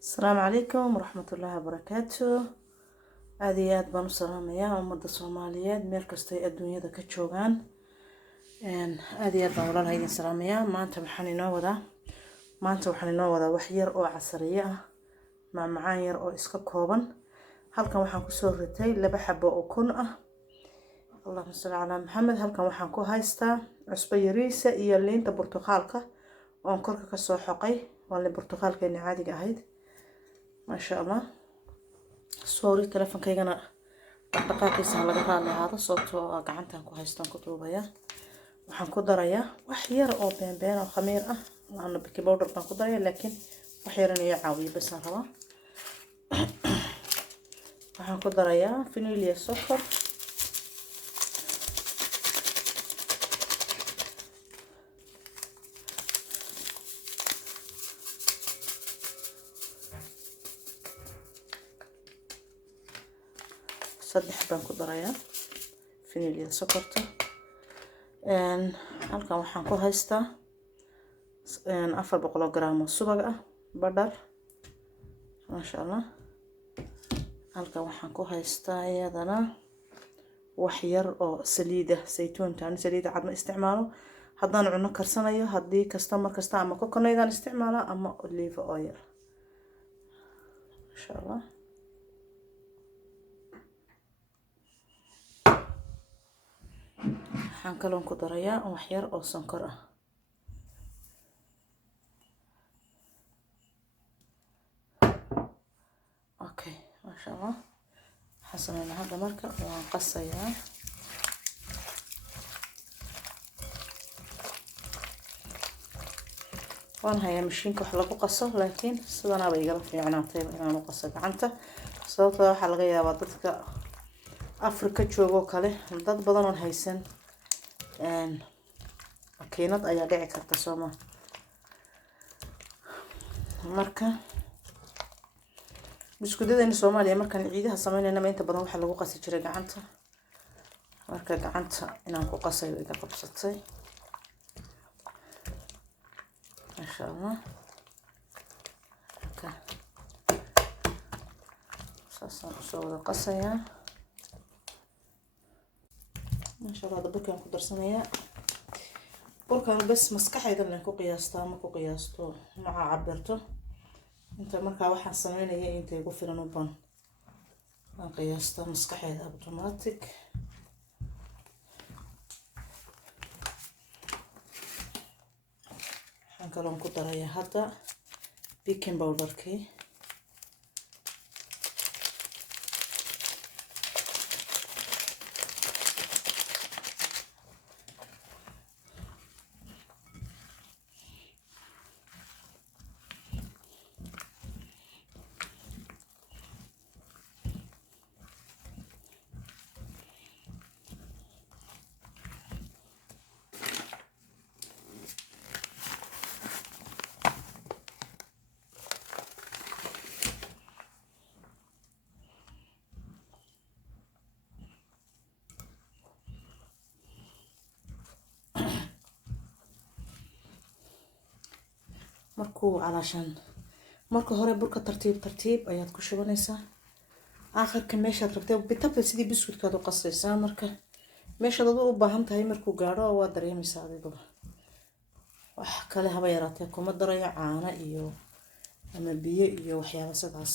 السلام عليكم ورحمة الله وبركاته. aad baan u salaamayaa ummadda Soomaaliyeed meel kasta ay adduunyada ka joogaan. aad baan walaalaha idin salaamayaa. maanta waxaan inoo wadaa wax yar oo casriye ah, macmacaan yar oo iska kooban. halkan waxaan ku soo ritay 2 xabo oo kun ah. Allahumma salli ala Muhammad. halkan waxaan ku haystaa cusbo yariisa iyo liinta burtuqaalka oo korka ka soo xoqay. waa le burtuqaalkeena caadiga ahayd. ما شاء الله. صوري تلفون كيغانا دقاقي سهل laga raali ahaado sababtoo gacantan ku haystaan ku duubaya. waxaan ku darayaa wax yar oo been oo khamiir ah. waxaan baking powder baan ku darayaa laakiin wax yar inuu caawiyo bas aan rabaa. waxaan ku darayaa vanilla sokor. saddex baan ku darayaa vanilla sokorta. halkan waxaan ku haystaa 400 gram oo subag ah badar. ma sha Allah. halkan waxaan ku haystaa iyadana wax yar oo saliida saytuunta. aan saliida cad ma isticmaalo haddaan cuno karsanayo, haddii customer kasta ama coconut isticmaala ama olive oil. ma sha Allah. waxaan kaloo ku darayaa wax yar oo sonkor ah. okay ma sha Allah. xasanayna hadda marka waan qasayaa. waan hayaa mashiinka wax lagu qaso laakiin sidanaaba igala fiicnaatay inaan u qaso gacanta sababtoo waxa laga yaabaa dadka Afrika joogo kale dad badan oo haysan makiinad ayaa dhici karta Soomaa. marka biskuudada Soomaaliya markaan ciidaha sameynayna inta badan waxa lagu qasi jiray gacanta. marka gacanta inaan ku qasayo iga qabsatay. ma sha Allah. saasan soo wada qasayaa. ما شاء الله دبكان ku darsanaya. burkan bas maskaxayda la ku qiyaastaa ma ku qiyaasto ma cabirto inta marka waxaan sameynaya inta igu filan u ban aan qiyaasta maskaxayda automatic. waxaan kaloo ku darayaa hadda baking powder-kii. marka hore burka tartiib ayaad ku shubanaysaa. aakhirka meeshaad rabtay bitabta sidii biscuitkaad u qasaysaa. marka meeshaad u baahan tahay markuu gaaro waa dareemaysaa adigu. wax kale haba yaraatee kuma darayo caano iyo ama biyo iyo waxyaabo sidaas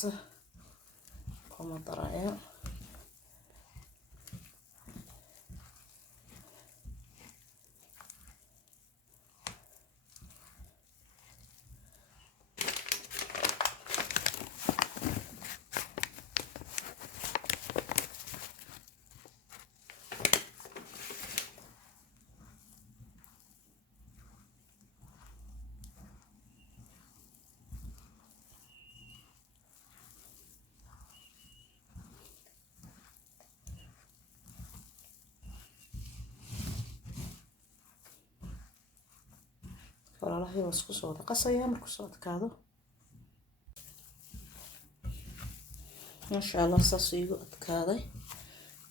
kuma darayo. walaalahay waa isku soo wada qasayaa. markuu soo adkaado ma sha Allah saas igu adkaaday.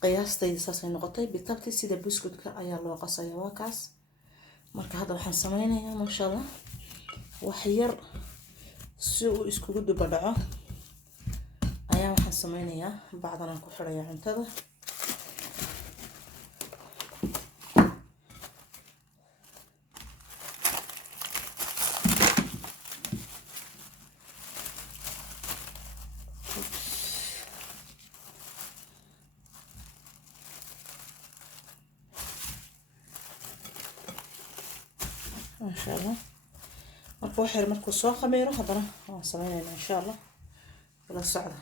qiyaastayda saasay noqotay. bitabti sida biscuitka ayaa loo qasayaa waa kaas. marka hadda waxaan sameynayaa ma sha Allah wax yar si uu iskugu duba dhaco ayaa waxaan sameynayaa bacdan aan ku xidhayaa cuntada. ما شاء الله marka wax yar markuu soo khameero haddana waan sameynaynaa insha Allah la socda.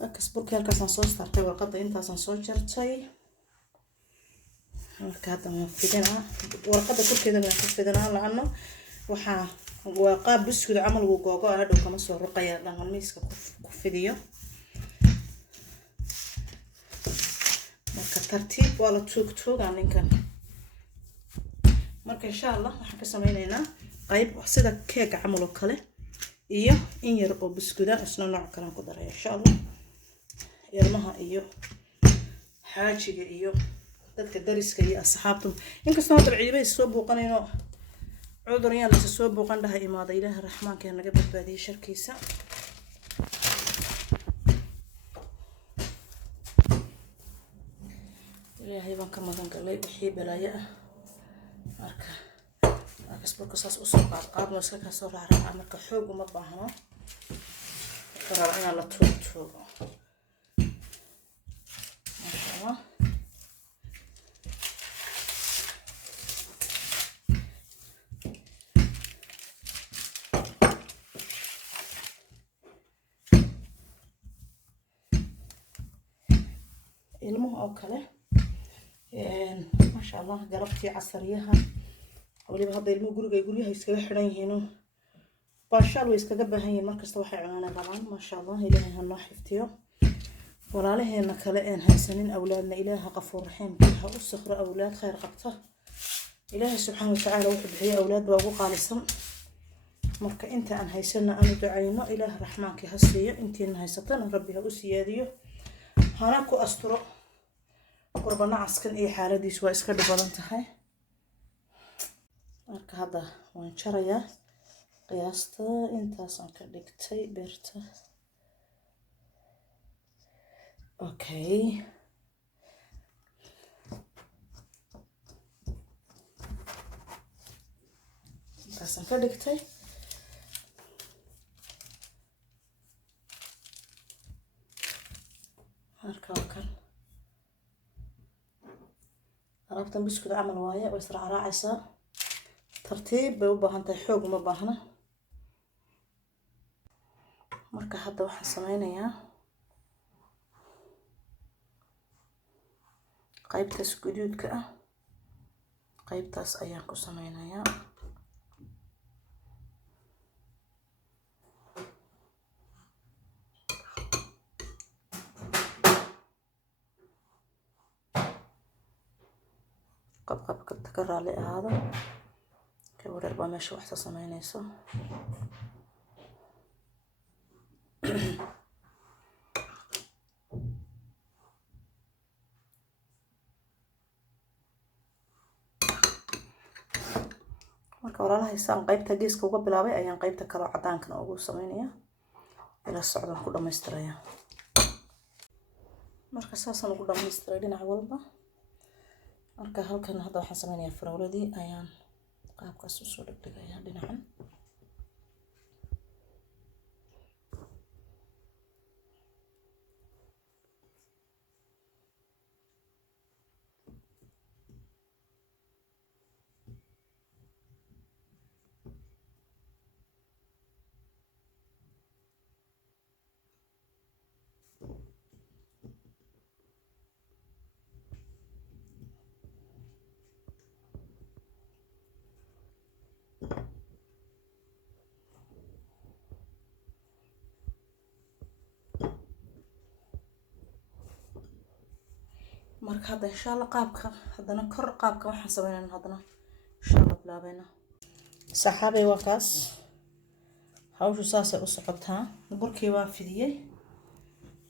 markaas burkii halkaasaan soo saartay warqadda intaasaan soo jartay. marka hadda waan fidinaa warqadda korkeedana waan ka fidinaa laano waxaa waa qaab biskuud camal uu googo ah hadhow kama soo ruqaya dhangan miiska ku fidiyo. marka tartiib waa la tuugtuugaa ninkan. marka insha Allah waxaan ka sameynaynaa qayb sida keega camal oo kale iyo in yar oo biskuud ah isna nooc kale ku daray insha Allah. ilmaha iyo xaajiga iyo dadka dariska iyo asxaabtu inkastoo dabciibay soo booqanayno cudur yaan la soo booqan dhahay imaada Ilaahay raxmaanka naga badbaadiyo sharkiisa. Ilaahay baan ka magan galay wixii balaayo ah. marka burka saas u soo qaadno iska ka soo raacaa marka xoog uma baahno qarar inaan la tuugo. masha Allah ilmuhu oo kale masha Allah galabtii casariyaha waliba hadda ilmuhu guriyaha iskaga xiran yihiin baashaal way iskaga baahan yihiin markasta waxay cunaan rabaan masha Allah Ilaahay ha noo xifdiyo. walaalaheena kale aan haysanin awlaadna Ilaaha qafuur raxiim ha u sakhro awlaad khayr qabta. Ilaahay subxaanahu wa ta'aala wuxuu bixiyay awlaad baa ugu qaalisan. marka inta aan haysana aan ducayno Ilaahay raxmaanka ha siiyo intiina haysatana Rabbi ha u siyaadiyo hana ku asturo. qurbana caskan iyo xaaladiisu waa iska dhibadan tahay. marka hadda waan jarayaa qiyaasta intaasaan ka dhigtay beerta. okay intaasaan ka dhigtay. marka kan alaabtan biskuud camal waaye way israacaysaa tartiib bay u baahan tahay xoog uma baahna. marka hadda waxaan sameynayaa qaybtaas guduudka ah qaybtaas ayaan ku sameynayaa. qabka ka raali ahaado wareer baa meesha wax ka sameynayso. marka walaalaha isaan qaybta geeska uga bilaabay ayaan qaybta kale cadaankana ugu sameynaya ila socdaan ku dhameystiraya. marka saasaan ugu dhameystiray dhinac walba. marka halkan hadda waxaan sameynayaa farooladii ayaan qaabkaas u soo dhigaya dhinacan. marka hadda insha Allah qaabka hadana kor qaabka waxaan sameeynaa hadana insha Allah bilaabayna. saxaabay waa kaas hawshu saasay u socotaa. burkii waa fidiyay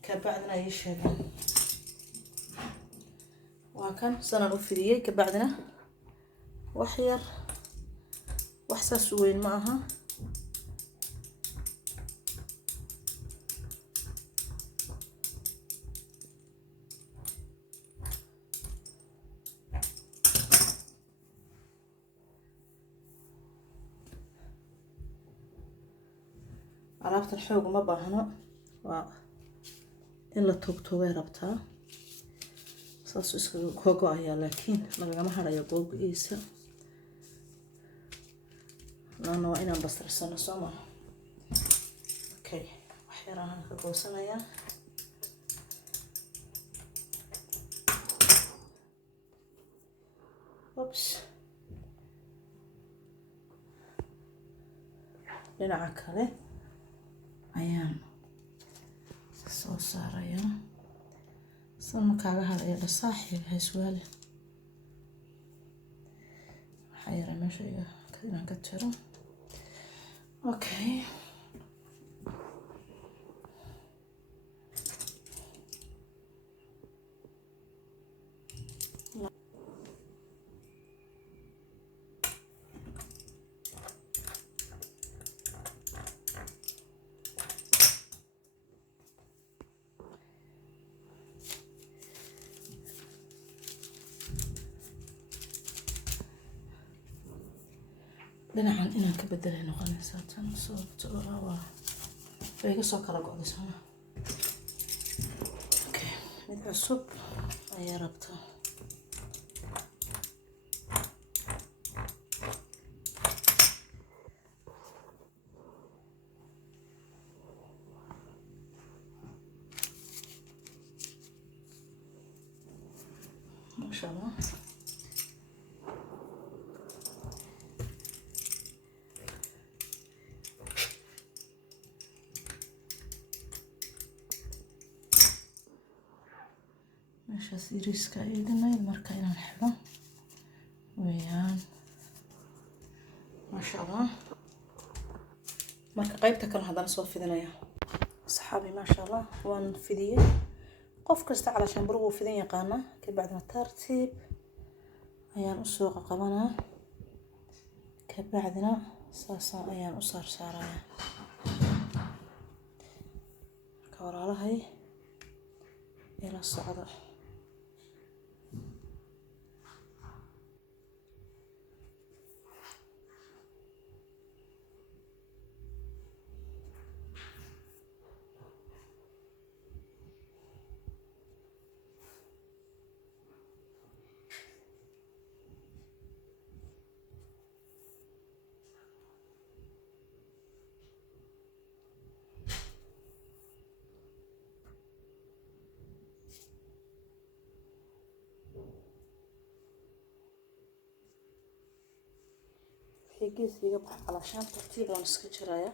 ka bacdina ay sheegaan waa kan sanad u fidiyay ka bacdina wax yar wax saas weyn ma aha alaabtan xoog uma baahno waa in la tuugtuugay rabtaa saas iska koogo ayaa laakiin lagama harayo googiisa lana waa inaan bastarsano soma okay wax yaraan ka goosanaya oops dhinaca kale ayaan soo saaraya sanna kaaga hadaya dhasaaxiga hayswaale waxaa yara meesha inaan ka jiro okay dhinacan inaan ka bedelay noqonaysaa tan sababtoo ah waa way iga soo kala go'day soma okay mid cusub ayaa rabtaa mashallah meeshaas iriska idinay marka inaan xiro weeyaan mashallah marka qaybta kale hadaan soo fidinaya saxaabi mashallah waan fidiyay qof kasta cala shanbur wuu fidin yaqaana ka bacdina tartiib ayaan u soo qabanaa ka bacdina saasaan ayaan u saarsaaraya ka walaalahay ila socda geesiga bax calashaan tartiib waan iska jiraya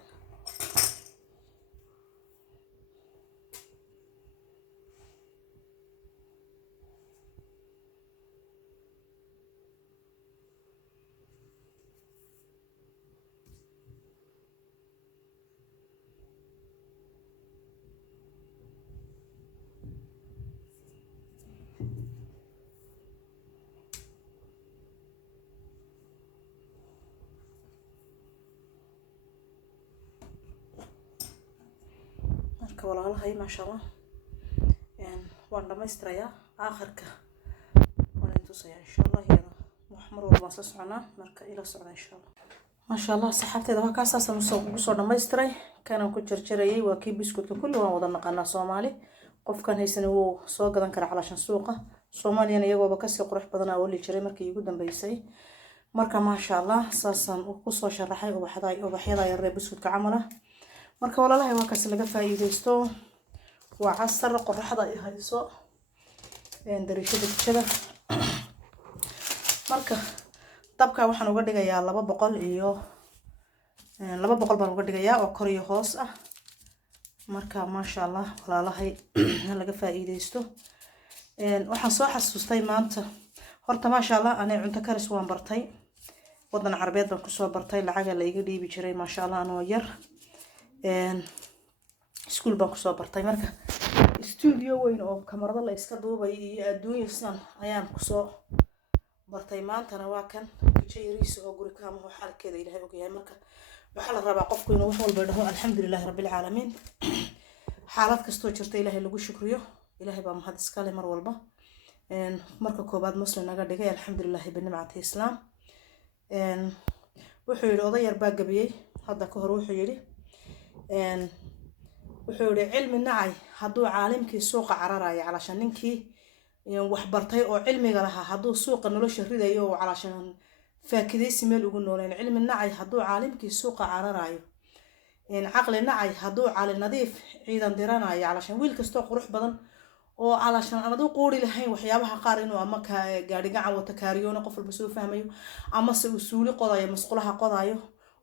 walaalahay mashallah waan dhamaystirayaa aakhirka waan intusayaa inshallah iyada wax mar walba soo soconaa marka ila socda inshallah mashallah saxaabteeda waa kaasaasan ugu soo dhamaystiray kana ku jarjarayay waa kii biskuutka kulli waan wada naqaanaa Soomaali qofkan haysan wuu soo gadan karaa calashan suuqa Soomaaliyana iyagooba ka sii qurux badan oo wali jiray markii ugu dambeysay marka mashallah saasan ku soo sharaxay ubaxyada yar ee biskuutka camala marka walaalahay waa kaas laga faa'iideysto waa casar qorraxda ay hayso dariishada jada marka dabka waxaan uga dhigayaa 200 baan uga dhigayaa oo kor iyo hoos ah marka mashallah walaalahay laga faa'iideysto waxaan soo xasuustay maanta horta mashallah anay cunto karis waan bartay wadan carabeed baan ku soo bartay lacag la iga dhiibi jiray mashallah anoo yar iskuul baan ku soo bartay marka studio weyn oo kamarada la iska duubay iyo adduunyadan ayaan ku soo bartay maantana waa kan jayriis oo guri kaama oo xalkeeda Ilaahay og yahay marka waxa la rabaa qofku inuu wax walba dhaho alxamdulillaah rabbil caalamiin xaalad kasto jirta Ilaahay lagu shukriyo Ilaahay baa mahad iska leh mar walba marka koobaad muslim naga dhigay alxamdulillaah binimcati islaam wuxuu yiri oday yar baa gabiyay hadda ka hor wuxuu yiri wuxuu yidhi cilmi nacay hadduu caalimkii suuqa cararayo calashan ninkii wax bartay oo cilmiga lahaa hadduu suuqa nolosha ridayo oo calashan faakidaysi meel ugu nooleen cilmi nacay hadduu caalimkii suuqa cararayo caqli nacay hadduu cali nadiif ciidan diranayo calashan wiil kastoo qurux badan oo calashan aan adu quuri lahayn waxyaabaha qaar inuu ama gaadhi gacan wata kaariyoona qof walba soo fahmayo ama se uu suuli qodayo masqulaha qodayo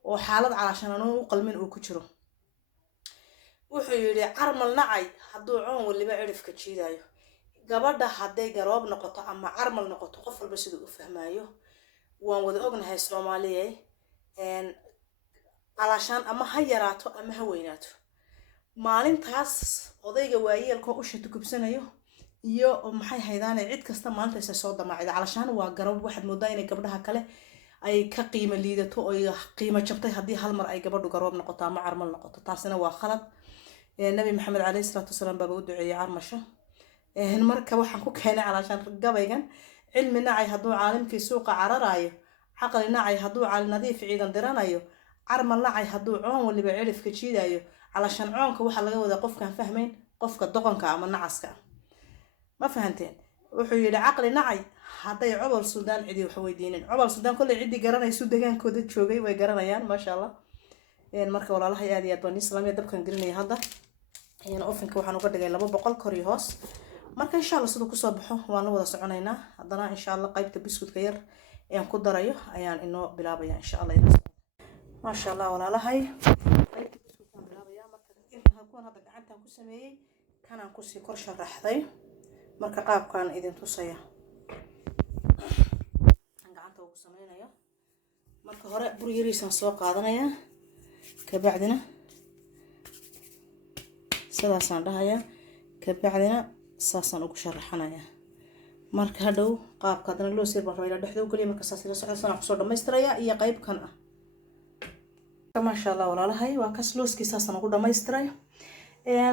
oo xaalad calashan aanu u qalmin uu ku jiro wuxuu yidhi carmal nacay hadduu coon waliba cirifka jiidayo gabadha hadday garoob noqoto ama carmal noqoto qof walba siduu u fahmayo waan wada ognahay Soomaaliye calashan ama ha yaraato ama ha weynaato maalintaas odayga waayeelka u shito kubsanayo iyo maxay haydaan cid kasta maalintaas soo damaacida calashan waa garoob waxaad moodaa inay gabdhaha kale ay ka qiimo liidato oo ay qiimo jabtay haddii hal mar ay gabadhu garoob noqoto ama carmal noqoto taasina waa khalad nabi maxamed calayhi salaatu wasalaam baa u duceeyay carmasho marka waxaan ku keenay calashan gabaygan cilmi nacay hadduu caalimkii suuqa cararayo caqli nacay hadduu cali nadiif ciidan diranayo carmal nacay hadduu coon waliba cirifka jiidayo calashan coonka waxaa laga wadaa qofkaan fahmayn qofka doqonka ama nacaska ma fahanteen wuxuu yidhi caqli nacay hadday cobol suudaan cidi wax weydiinin cobol suudaan kolley ciddii garanaysu degaankooda joogay way garanayaan maasha allah marka walaalahay aad iyo aad baan islaamiya dabkan gelinaya hadda ofinka waxaan uga dhigay 200 kor iyo hoos marka insha Allah sidoo kusoo baxo waan la wada soconaynaa haddana insha Allah qaybta biskuudka yar aan ku darayo ayaan inoo bilaabaya insha Allah maasha Allah walaalahay qaybta biskuudka bilaabaya marka inta halkaan hadda gacantaan ku sameeyay kanaan ku sii kor sharaxday marka qaabkaan idin tusaya aan gacanta ugu sameeynaya marka hore bur yariisan soo qaadanaya kabacdina sidaasaan dhahayaa kabacdina saasaan ugu sharaxanayaa marka hadhow qaabka hadana loo sii baro ila dhexdo galiya marka saas ila socodsan ku soo dhameystiraya iyo qaybkan ah maasha Allah walaalahay waa kas looskiisaasan ugu dhameystiray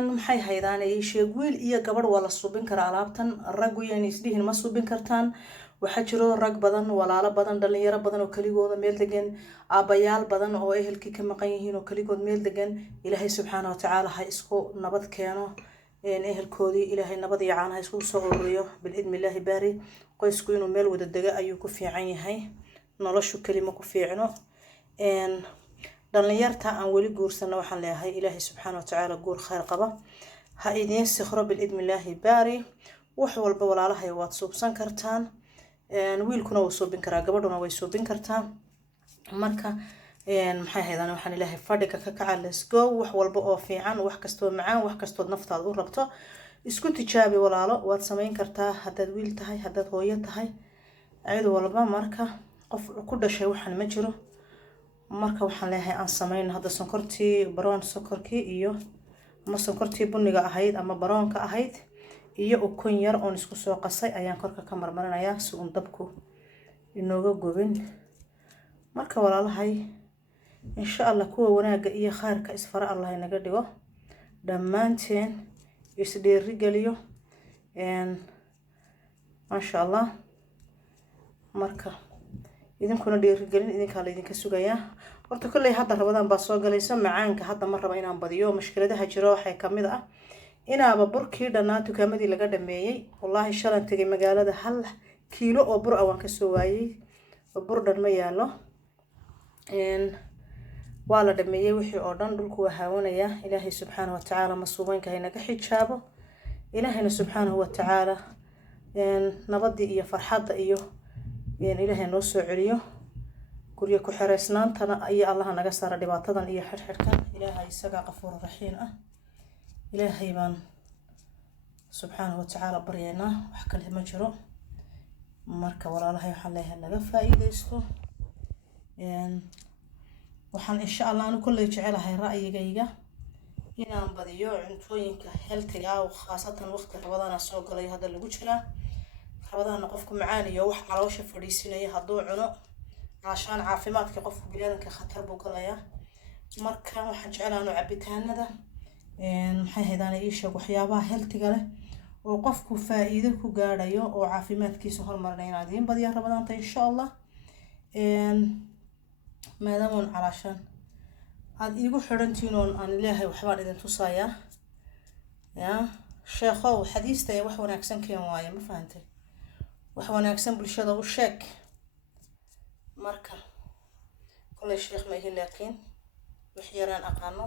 maxay haydaan ay sheeg wiil iyo gabadh wala suubin kara alaabtan rag weeyaan isdihin ma suubin kartaan waxa jiro rag badan walaalo badan dhalinyaro badan oo kaligooda meel degan aabayaal badan oo ehelkii ka maqan yihiin oo kaligood meel degan ilaahay subxaanahu wa ta'aala ha isku nabad keeno ehelkoodii ilaahay nabad iyo caan ha isku soo ururiyo bil idmilaahi baari qoysku inuu meel wada dega ayuu ku fiican yahay noloshu kalima ku fiicno dhalinyarta aan wali guursana waxaan leeyahay ilaahay subxaanahu wa ta'aala guur khayr qaba ha idin sikhro bil idmilaahi baari wax walba walaalahay waad suubsan kartaan wiilkuna wuu suubin karaa gabadhuna way suubin kartaa marka maxay haydaan waxaan ilaahay fadhiga ka kaca let's go wax walba oo fiican wax kasto macaan wax kasto naftaada u rabto isku tijaabi walaalo waad sameyn kartaa haddaad wiil tahay haddaad hooyo tahay cid walba marka qof ku dhashay waxaan ma jiro marka waxaan leeyahay aan sameyn hadda sonkortii baroon sonkorkii iyo ama sonkortii buniga ahayd ama baroonka ahayd iyo ukun yar oo isku soo qasay ayaan korka ka marmarinayaa si uu dabku inooga gubin marka walaalahay insha Allah kuwa wanaaga iyo khayrka isfara Allah inaga dhigo dhamaanteen isdheeri galiyo maasha Allah marka idinkuna dheeri galin idinka la idinka sugayaa horta kulay hadda rabadaan baa soo galaysa macaanka hadda ma raba inaan badiyo mushkiladaha jiro waxay kamid ah inaaba burkii dhanaan tukaamadii laga dhameeyay wallahi shalan tagay magaalada 1 kiilo oo bur aan ka soo waayay bur dhan ma yaalo waa la dhameeyay wixii oo dhan dhulku waa haawanaya ilaahay subxaanahu wa ta'aala masuubanka inaga xijaabo ilaahayna subxaanahu wa ta'aala nabadii iyo farxadda iyo ilaahay noo soo celiyo guriga ku xereysnaantana ayaa Allah naga saara dhibaatadan iyo xirxirkan ilaahay isaga qafuur raxiim ah ilaahay baan subxaanahu wa ta'aala baryayna wax kale ma jiro marka walaalahay waxaan leeyahay laga faa'iideysto waxaan insha Allah anu kulay jecelahay ra'yigayga inaan badiyo cuntooyinka healthiga ah khaasatan waqti rabadana soo galay hada lagu jiraa rabadana qofku macaan iyo wax caloosha fadhiisinaya haduu cuno عشان caafimaadka qofka bini'aadamka khatar buu galayaa marka waxaan jecelahay cabitaanada maxay haydaan ay sheeg waxyaabaha healthiga leh oo qofku faa'iido ku gaarayo oo caafimaadkiisa horumarinaya in badiyaa rabadaanta insha Allah maadaama calaashan aad iigu xirantiin oo aan ilaahay waxbaan idin tusayaa ya sheekhow xadiista ay wax wanaagsan keen waaye ma fahantay wax wanaagsan bulshada u sheeg marka kulay sheekh ma ihi laakiin wax yaraan aqaano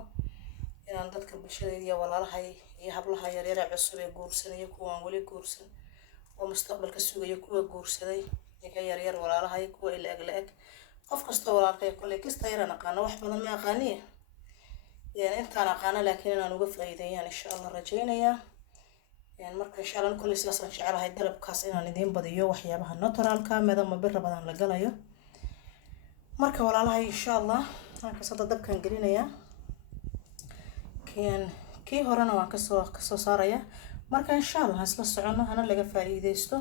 inaan dadka bulshadeeda iyo walaalahay iyo hablaha yaryar ee cusub ee guursanaya kuwa aan wali guursan oo mustaqbalka sugaya kuwa guursaday iyaga yaryar walaalahay kuwa ila eg qof kasta walaalkay kulay kasta yaraan aqaano wax badan ma aqaaniye يعني أنت أنا قانا لكن أنا نوقف أيدي يعني إن شاء الله رجينا يعني مركز إن شاء الله كل سلسلة شعر هاي درب كاس إنا ندين بديو وحيابها النطرال كام هذا ما بر بدن لقلايو مركز ولا الله إن شاء الله أنا كسر دب كان قرينا كان كي هرانا وكسو صاريا مركز إن شاء الله هسلا السعنا أنا اللي قفا إيدي استو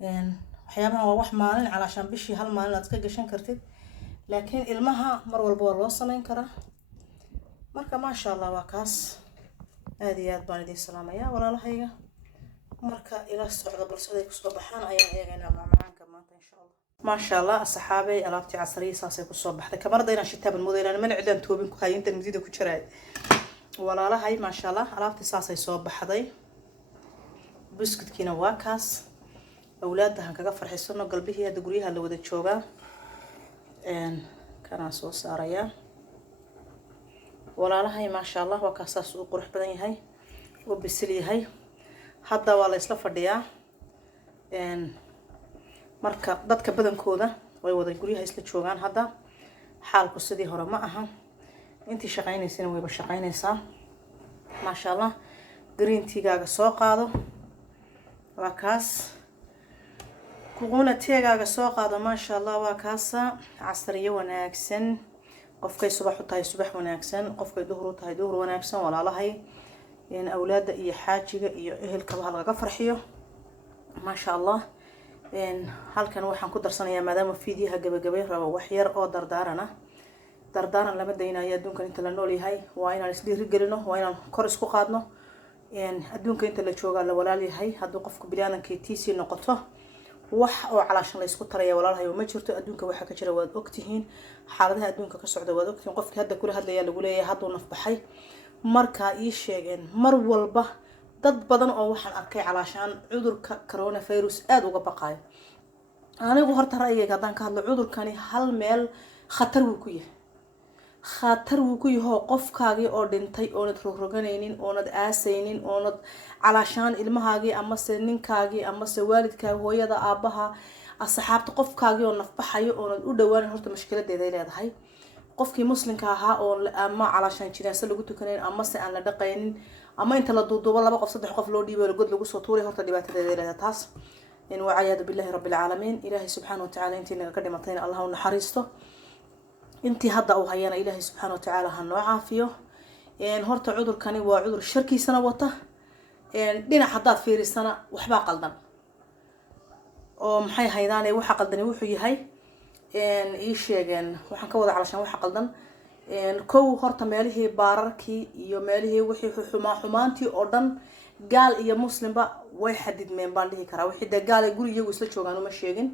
يعني وحيابها وح مالين علشان بشي هالمالين أتكلم شن كرتد لكن المها مر والبور وصلين كره marka ma sha Allah waa kaas aad iyo aad baan idin salaamayaa walaalahayga marka ila socdo balsaday ku soo baxaan ayaan eegaynaa macmacaanka maanta insha Allah ma sha Allah asxaabay alaabtii casriye saasay ku soo baxday kamarada inaan shitaab moodayna man ciidan toobin ku hayinta midida ku jiray walaalahay ma sha Allah alaabtii saasay soo baxday buskudkiina waa kaas awlaadahan kaga farxisano qalbihii hada guriyaha la wada joogaa kana soo saaraya walaalahay ma sha Allah waa kaas uu qurux badan yahay oo bisil yahay hadda waa la isla fadhiyaa marka dadka badankooda way wada guriyaha isla joogaan hadda xaalku sidii hore ma aha intii shaqaynaysana wayba shaqaynaysaa ma sha Allah green tea-gaaga soo qaado waa kaas kuquna tea-gaaga soo qaado ma sha Allah waa kaas casriyo wanaagsan qofkay subax u tahay subax wanaagsan qofkay duhur u tahay duhur wanaagsan walaalahay in awlaada iyo xaajiga iyo ehelka waxa laga farxiyo ma sha Allah halkan waxaan ku darsanayaa maadaama fiidiyaha gabagabay rabo wax yar oo dardaaran lama daynayo adduunka inta la nool yahay waa inaan isdhiiri gelino waa inaan kor isku qaadno adduunka inta la jooga la walaal yahay haddii qofku bini'aadamka tiisi noqoto wax oo calaashan la isku taraya walaalahay ma jirto adduunka waxa ka jira waad ogtihiin xaaladaha adduunka ka socda waad ogtihiin qofkii hadda kula hadlaya lagu leeyahay hadduu naf baxay marka ii sheegeen mar walba dad badan oo waxaan arkay calaashan cudurka coronavirus aad uga baqayo anigu horta ra'yigayga haddaan ka hadlo cudurkani hal meel khatar wuu ku yahay qofkaagii oo dhintay oonad rogroganaynin oonad aasaynin oonad calaashaan ilmahaagii amase ninkaagii amase waalidkaagii hooyada aabaha asxaabta qofkaagii oo nafbaxayo oonad u dhawaanin horta mushkiladeeda ay leedahay qofkii muslimka ahaa oo ama calaashaan jinaasa lagu tukanayn amase aan la dhaqaynin ama inta la duuduubo 2 qof 3 qof loo dhiibay god lagu soo tuuray horta dhibaatadeeda ay leedahay taas in wacaayadu billahi rabbil alamin ilaahi subhanahu wa ta'ala intii naga ka dhimatayna allah u naxariisto intii hadda uu hayana ilaahi subhanahu wa ta'ala ha noo caafiyo horta cudurkani waa cudur sharkiisana wata dhinac hadaad fiirisana waxba qaldan oo maxay haydaanay waxa qaldan wuxuu yahay ii sheegeen waxaan ka wada calashan waxa qaldan kow horta meelihii baararkii iyo meelihii wixii xumaantii oo dhan gaal iyo muslimba way xadidmeen baan dhihi karaa wixii gaal ay guri iyagu isla joogaan uma sheegin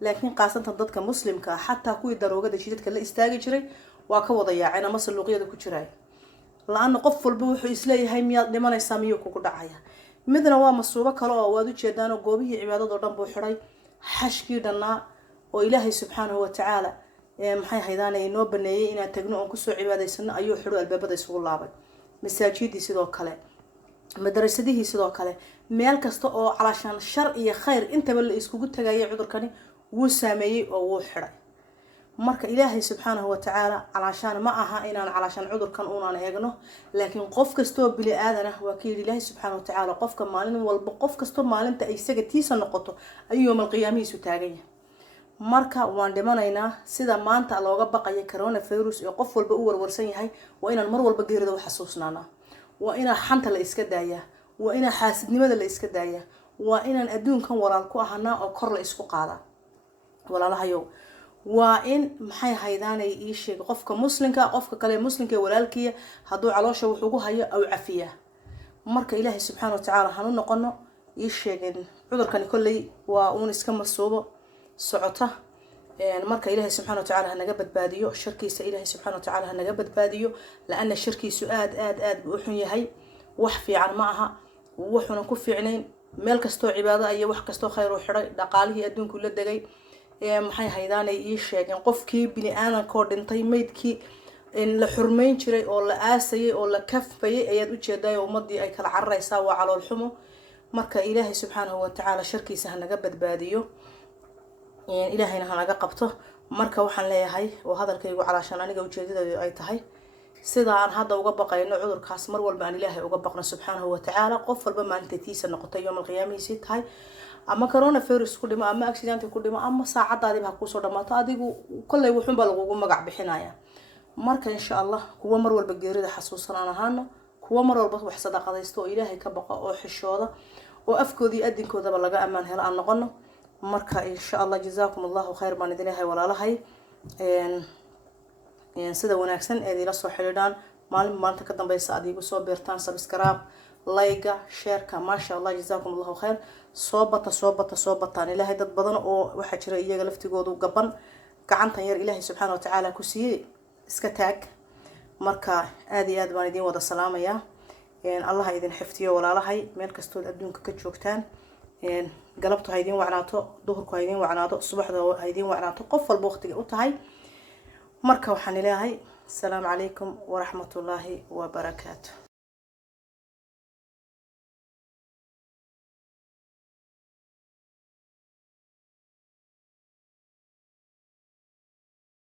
laakiin qaasatan dadka muslimka xataa kuwii daroogada jidadka la istaagi jiray waa ka wada yaaceen ama saluuqyada ku jiray laana qof walba wuxuu isleeyahay miyaad dhimanaysaa miyuu kugu dhacaya midna waa masuubo kale oo waad u jeedaan goobihii cibaadada oo dhan buu xiray xashkii dhanaa oo ilaahay subhanahu wa ta'ala maxay haydaanay inoo baneeyay inaan tagno oo ku soo cibaadaysano ayuu xiro albaabada isugu laabay masaajidii sidoo kale madrasadihii sidoo kale meel kasta oo calaashan shar iyo khayr intaba la iskugu tagayay cudurkani wuu saameeyay oo wuu xiray marka ilaahay subhanahu wa ta'ala calaashan ma aha inaan calaashan cudurkan uunaan eegno laakiin qof kasto bili aadan ah waa kii ilaahay subhanahu wa ta'ala qofka maalin walba qof kasto maalinta ay isaga tiisa noqoto ayuu yawmal qiyaamihiisu taagan yahay marka waan dhimanaynaa sida maanta looga baqayo coronavirus ee qof walba u warwarsan yahay waa inaan mar walba geerida u xasuusnaana waa inaan xanta la iska daayaa waa inaan xaasidnimada la iska daayaa waa inaan adduunkan walaal ku ahanaa oo kor la isku qaadaa walaalahayow waa in maxay haydaanay ii sheeg qofka muslimka qofka kale muslimka walaalkiya hadduu caloosha wuxuu ugu hayo aw cafiya marka ilaahay subhanahu wa ta'ala hanu noqono ii sheegin cudurkan kolley waa uun iska masuubo socota marka ilaahay subxaanahu watacaala ha naga badbaadiyo sharkiisa ilaahay subxaanahu watacaala ha naga badbaadiyo laana sharkiisu aad buu u xun yahay wax fiican ma aha wuxuuna ku fiicnayn meel kastoo cibaado iyo wax kastoo khayr u xidhay dhaqaalihii adduunku la degay maxay haydaanay ii sheegeen qofkii bini aadankoo dhintay maydkii la xurmayn jiray oo la aasayay oo la kafbayay ayaad ujeedaa ummadii ay kala cararaysaa waa calool xumo marka ilaahay subxaanahu watacaala sharkiisa ha naga badbaadiyo ilaahayna ha naga qabto marka waxaan leeyahay oo hadalkaygu calaashan aniga ujeedadaydu ay tahay sida aan hadda uga baqayno cudurkaas mar walba aan ilaahay uga baqno subxaanahu watacaala qof walba maalintiisa noqotay yoomal qiyaamihiisii tahay ama coronavirus ku dhimo ama accident ku dhimo ama saacadaadiba ha kuusoo dhamaato adigu kolley wuxuunbaa lagugu magac bixinaya marka insha allah kuwa mar walba geerida xasuusan aan ahaano kuwa mar walba wax sadaqadaysto oo ilaahay ka baqo oo xishooda oo afkoodii adinkoodaba laga amaan helo aan noqono marka insha allah jazaakum allahu khayr baan idin leeyahay walaalahay sida wanaagsan ee ila soo xiriiraan maalinta ka dambaysa aad igu soo beertaan subscribe like share ma sha Allah jazaakum allahu khayr soo bataan ilaahay dad badan oo waxa jira iyaga laftigoodu gaban gacantan yar ilaahay subxaanahu watacaala ku siiyay iska taag marka aad iyo aad baan idin wada salaamayaa Allah idin xifdiyo walaalahay meel kastoo adduunka ka joogtaan galabtu ha idin wacnaato duhurku ha idin wacnaato subaxda ha idin wacnaato qof walba waqtiga u tahay marka waxaan ilaahay السلام عليكم ورحمة الله وبركاته.